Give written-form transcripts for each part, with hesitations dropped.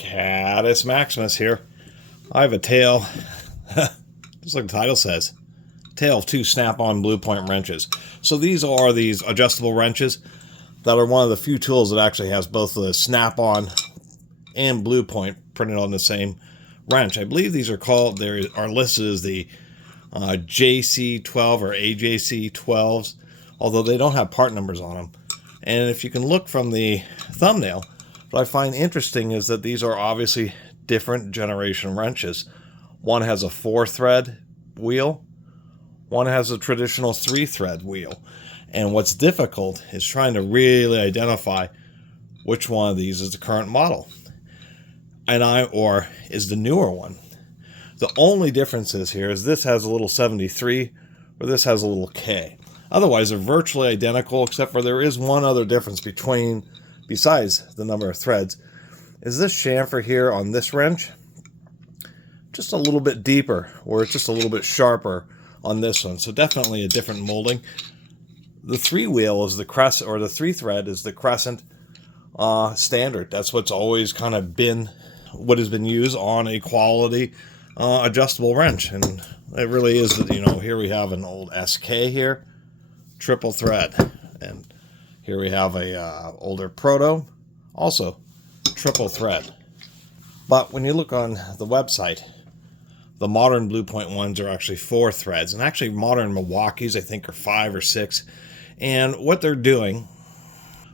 Catus Maximus here. I have a tale, just like the title says, tale of two snap-on blue point wrenches. So these are these adjustable wrenches that are one of the few tools that actually has both the snap-on and blue point printed on the same wrench. I believe these are called, they are listed as the JC12 or AJC12s, although they don't have part numbers on them. And if you can look from the thumbnail, what I find interesting is that these are obviously different generation wrenches. One has a 4-thread wheel, one has a traditional 3-thread wheel. And what's difficult is trying to really identify which one of these is the current model or is the newer one. The only difference is here is this has a little 73 or this has a little K. Otherwise, they're virtually identical, except for there is one other difference besides the number of threads, is this chamfer here on this wrench just a little bit deeper, or it's just a little bit sharper on this one. So definitely a different molding. The 3-wheel is the crescent, or the 3-thread is the crescent standard. That's what's always kind of been what has been used on a quality adjustable wrench, and it really is. Here we have an old SK here, triple thread, and here we have a older Proto, also triple thread. But when you look on the website, the modern blue point ones are actually 4 threads, and actually modern Milwaukee's I think are 5 or 6. And what they're doing,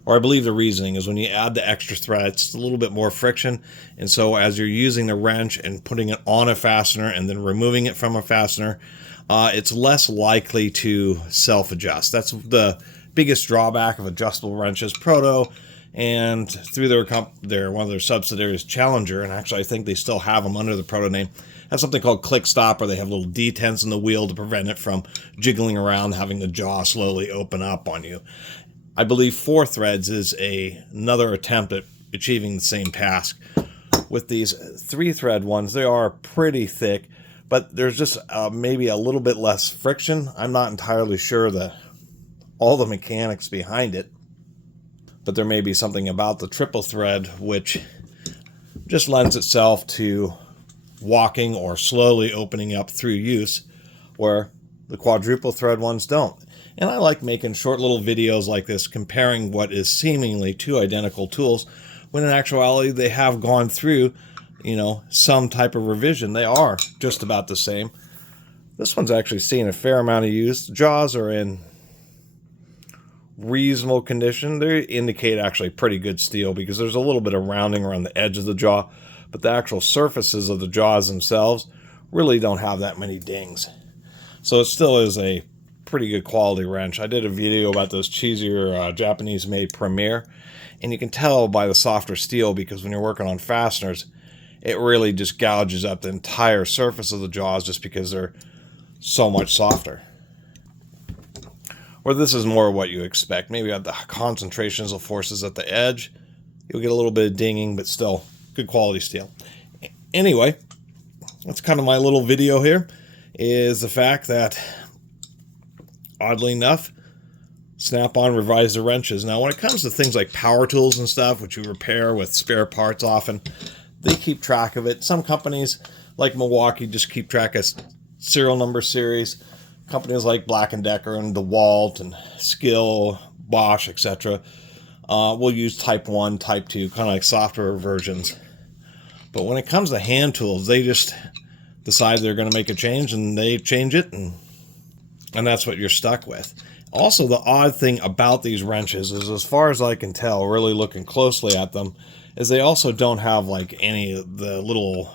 or I believe the reasoning, is when you add the extra threads, it's a little bit more friction, and so as you're using the wrench and putting it on a fastener and then removing it from a fastener, it's less likely to self-adjust. That's the biggest drawback of adjustable wrenches. Proto, and through one of their subsidiaries, Challenger, and actually I think they still have them under the Proto name, have something called click stop, where they have little detents in the wheel to prevent it from jiggling around, having the jaw slowly open up on you. I believe 4 threads is another attempt at achieving the same task. With these 3-thread ones, they are pretty thick, but there's just maybe a little bit less friction. I'm not entirely sure all the mechanics behind it, but there may be something about the triple thread which just lends itself to walking or slowly opening up through use, where the quadruple thread ones don't. And I like making short little videos like this comparing what is seemingly 2 identical tools, when in actuality they have gone through some type of revision. They are just about the same. This one's actually seen a fair amount of use. The jaws are in reasonable condition. They indicate actually pretty good steel, because there's a little bit of rounding around the edge of the jaw, but the actual surfaces of the jaws themselves really don't have that many dings. So it still is a pretty good quality wrench. I did a video about those cheesier Japanese-made Premier, and you can tell by the softer steel, because when you're working on fasteners, it really just gouges up the entire surface of the jaws just because they're so much softer. Or this is more what you expect. Maybe at the concentrations of forces at the edge, you'll get a little bit of dinging, but still good quality steel. Anyway, that's kind of my little video here, is the fact that, oddly enough, Snap-on revised the wrenches. Now, when it comes to things like power tools and stuff, which you repair with spare parts often, they keep track of it. Some companies, like Milwaukee, just keep track of serial number series. Companies like Black & Decker and DeWalt and Skill, Bosch, etc. will use Type 1, Type 2, kind of like software versions. But when it comes to hand tools, they just decide they're going to make a change, and they change it, and that's what you're stuck with. Also, the odd thing about these wrenches is, as far as I can tell, really looking closely at them, is they also don't have like any of the little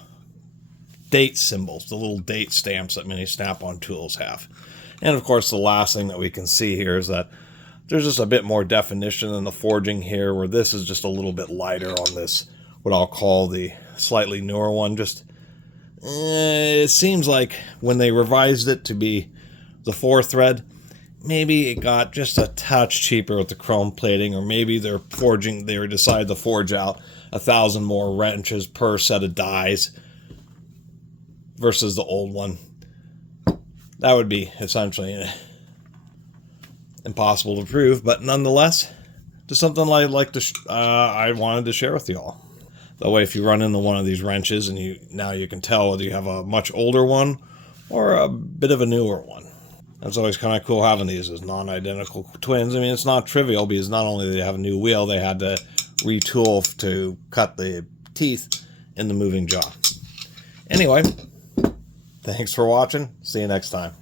date symbols, the little date stamps that many Snap-on tools have. And of course, the last thing that we can see here is that there's just a bit more definition in the forging here, where this is just a little bit lighter on this, what I'll call the slightly newer one. Just it seems like when they revised it to be the 4-thread, maybe it got just a touch cheaper with the chrome plating, or maybe they decided to forge out 1,000 more wrenches per set of dies versus the old one. That would be essentially impossible to prove, but nonetheless, just something I wanted to share with you all. That way, if you run into one of these wrenches, and now you can tell whether you have a much older one or a bit of a newer one. That's always kind of cool having these as non-identical twins. I mean, it's not trivial because not only did they have a new wheel, they had to retool to cut the teeth in the moving jaw. Anyway, thanks for watching. See you next time.